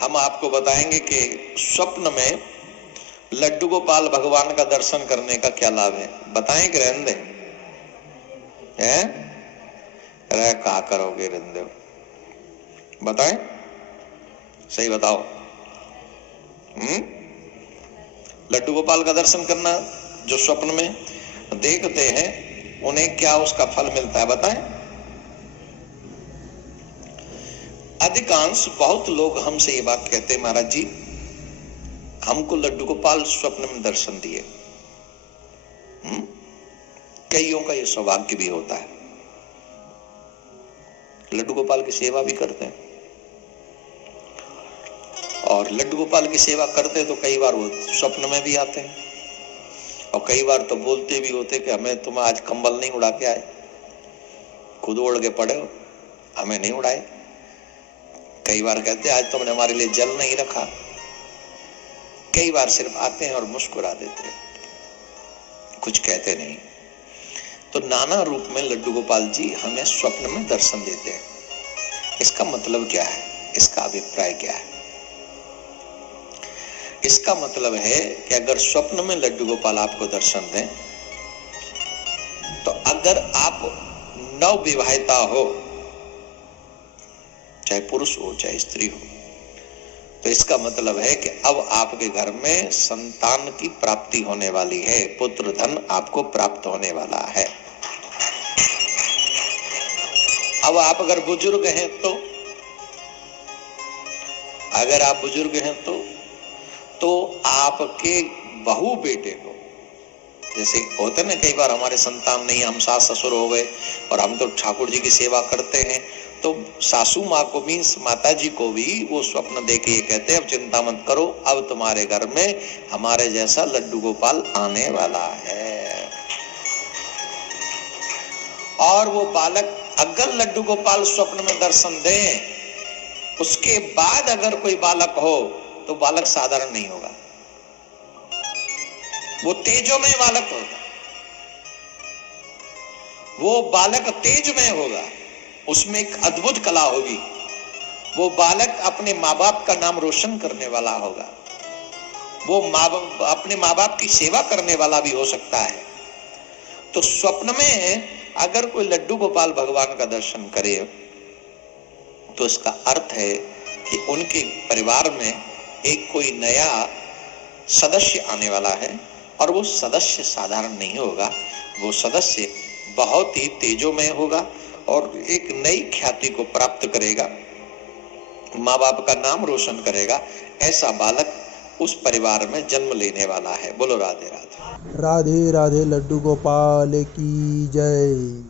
हम आपको बताएंगे कि स्वप्न में लड्डू गोपाल भगवान का दर्शन करने का क्या लाभ है। बताएं कि रहने दें? अरे क्या करोगे, रहने दो, बताएं, सही बताओ। लड्डू गोपाल का दर्शन करना जो स्वप्न में देखते हैं उन्हें क्या उसका फल मिलता है, बताएं। अधिकांश बहुत लोग हमसे ये बात कहते हैं, महाराज जी हमको लड्डू गोपाल स्वप्न में दर्शन दिए। कईयों का ये सौभाग्य भी होता है, लड्डू गोपाल की सेवा भी करते हैं, और लड्डू गोपाल की सेवा करते तो कई बार वो स्वप्न में भी आते हैं, और कई बार तो बोलते भी होते कि हमें तुम आज कंबल नहीं उड़ा के आए, खुद ओढ़ के पड़े हो, हमें नहीं उड़ाए। कई बार कहते आज तुमने हमारे लिए जल नहीं रखा। कई बार सिर्फ आते हैं और मुस्कुरा देते हैं, कुछ कहते नहीं। तो नाना रूप में लड्डू गोपाल जी हमें स्वप्न में दर्शन देते हैं। इसका मतलब क्या है, इसका अभिप्राय क्या है? इसका मतलब है कि अगर स्वप्न में लड्डू गोपाल आपको दर्शन दें, तो अगर आप नव विवाहिता हो, चाहे पुरुष हो चाहे स्त्री हो, तो इसका मतलब है कि अब आपके घर में संतान की प्राप्ति होने वाली है, पुत्र धन आपको प्राप्त होने वाला है। अब आप अगर बुजुर्ग हैं तो, अगर आप बुजुर्ग हैं तो आपके बहू बेटे को, जैसे होते ना कई बार हमारे संतान नहीं, हम सास ससुर हो गए और हम तो ठाकुर जी की सेवा करते हैं, तो सासू माँ को मीन्स माता जी को भी वो स्वप्न देके ये कहते हैं अब चिंता मत करो, अब तुम्हारे घर में हमारे जैसा लड्डू गोपाल आने वाला है। और वो बालक अगर लड्डू गोपाल स्वप्न में दर्शन दें, उसके बाद अगर कोई बालक हो तो बालक साधारण नहीं होगा, वो तेजोमय बालक होगा, वो बालक तेजमय होगा, उसमें एक अद्भुत कला होगी। वो बालक अपने माँ बाप का नाम रोशन करने वाला होगा, वो अपने माँ बाप की सेवा करने वाला भी हो सकता है। तो स्वप्न में अगर कोई लड्डू गोपाल भगवान का दर्शन करे तो इसका अर्थ है कि उनके परिवार में एक कोई नया सदस्य आने वाला है, और वो सदस्य साधारण नहीं होगा, वो सदस्य बहुत ही तेजोमय होगा और एक नई ख्याति को प्राप्त करेगा, माँ बाप का नाम रोशन करेगा। ऐसा बालक उस परिवार में जन्म लेने वाला है। बोलो राधे राधे। राधे राधे। लड्डू गोपाल की जय।